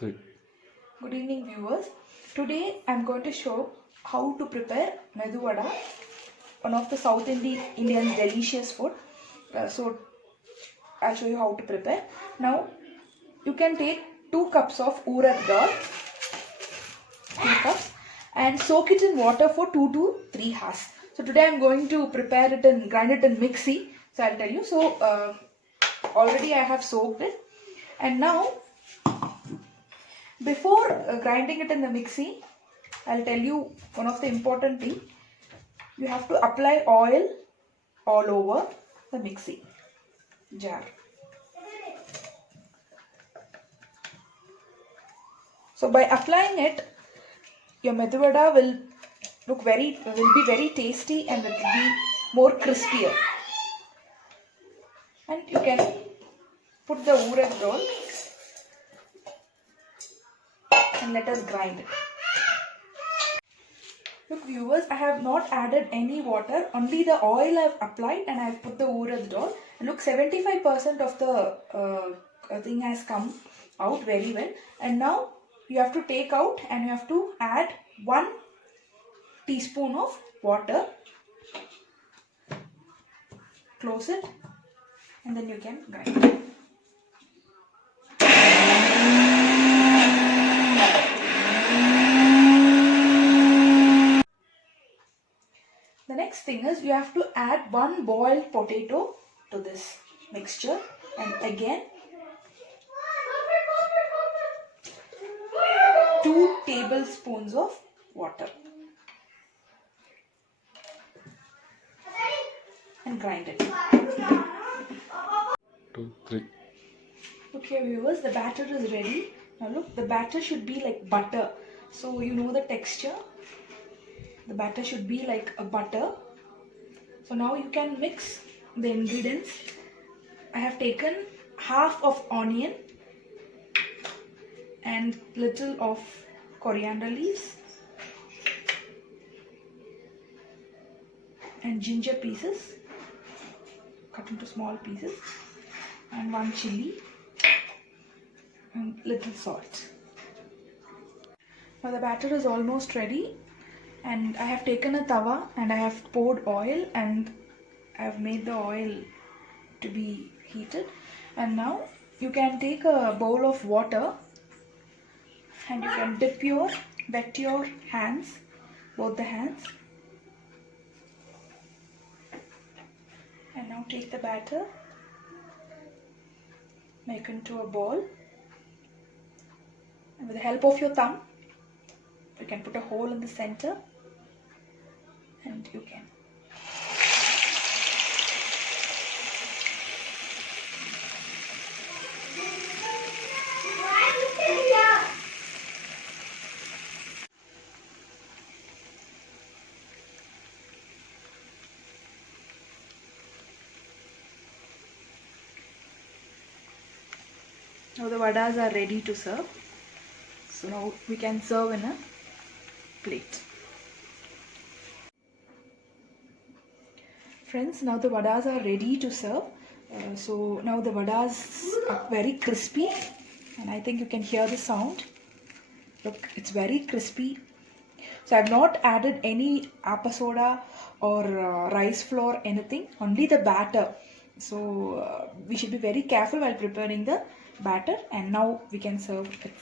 Good. Good evening, viewers. Today I am going to show how to prepare Medu vada, one of the South Indian delicious food. So I'll show you how to prepare. Now you can take 2 cups of Urad dhal, 2 cups, and soak it in water for 2 to 3 hours. So today I am going to prepare it and grind it in mixie. So I'll tell you. So already I have soaked it, and now before grinding it in the mixie, I'll tell you one of the important thing. You have to apply oil all over the mixie jar. So by applying it, your Medu vada will be very tasty and it will be more crispier. And you can put the Urad roll and let us grind it. Look viewers, I have not added any water, only the oil I have applied and I have put the Urad roll. And look, 75% of the thing has come out very well. And now you have to take out and you have to add 1 teaspoon of water. Close it and then you can grind it. The next thing is you have to add 1 boiled potato to this mixture and again 2 tablespoons of water and grind it. 2, 3. Okay viewers, the batter is ready. Now look, the batter should be like butter. So you know the texture. The batter should be like a butter. So now you can mix the ingredients. I have taken half of onion and little of coriander leaves and ginger pieces cut into small pieces and 1 chili and little salt. Now the batter is almost ready and I have taken a tawa and I have poured oil and I have made the oil to be heated, and now you can take a bowl of water and you can wet your hands, both the hands, and now take the batter, make into a ball, and with the help of your thumb you can put a hole in the center and you can now the vadas are ready to serve. So now we can serve in a plate. Friends, now the vadas are ready to serve. So now the vadas are very crispy and I think you can hear the sound. Look, it's very crispy. So I have not added any apple soda or rice flour, anything, only the batter. So we should be very careful while preparing the batter, and now we can serve it.